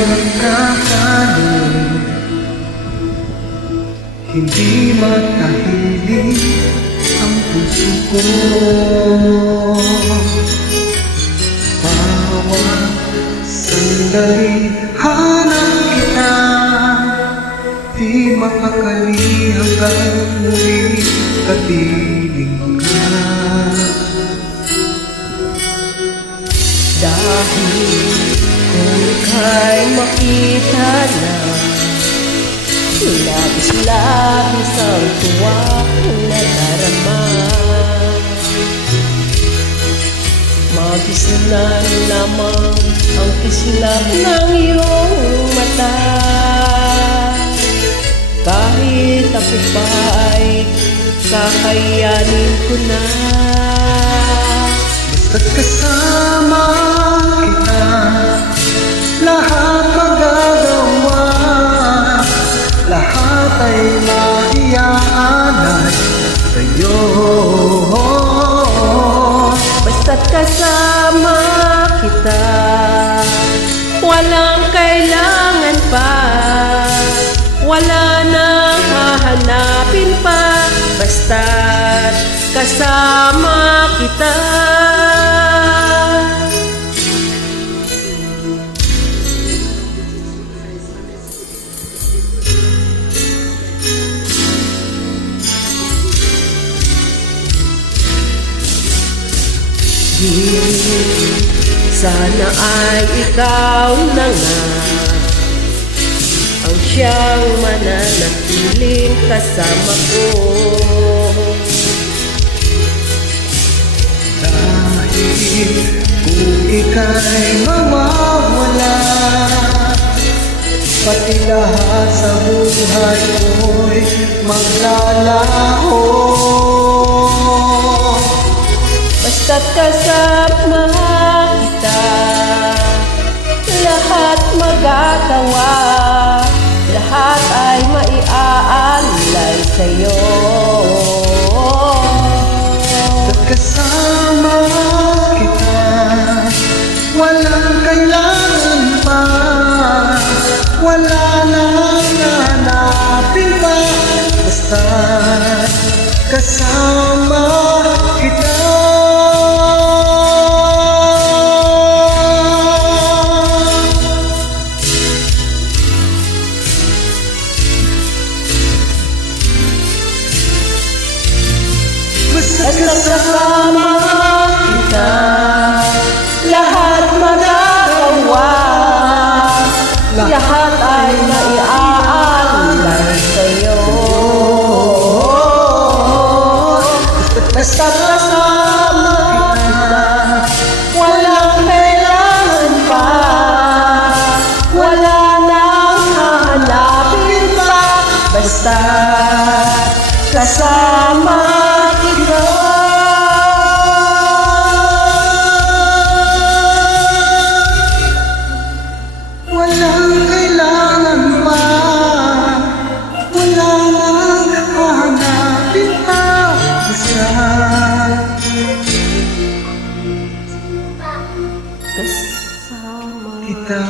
Magkakaroon, hindi matahimik ang puso ko. Bawat sandali hanap kita, di makakali hanggang muli kapiling ka. Dahil kung ika'y makita na, labis-labis ang tuwang nadarama. Mabis na lamang ang kislap ng iyong mata. Kahit ako pa'y kakayanin ko na. Basta't kasama kita, lahat magagawa, lahat ay maiaalay sa'yo. Basta't kasama kita, walang kailangan pa, wala nang hahanapin pa. Basta't kasama kita. Sana ay ikaw na nga ang siyang mananatiling kasama ko. Dahil kung ika'y mawawala, pati lahat sa buhay ko'y maglalaho. Basta't kasama kita, lahat magagawa, lahat ay maiaalay sa'yo. Basta't kasama kita, walang kailangan pa, wala nang hanapin pa. Basta't kasama kita. Basta't kasama kita, lahat magagawa, lahat ay maiaalay sa'yo. Basta't kasama kita, walang kailangan pa, wala nang hahanapin pa. Basta't kasama kita. Walang kailangan pa, wala nang hahanapin pa. Basta't kasama kita.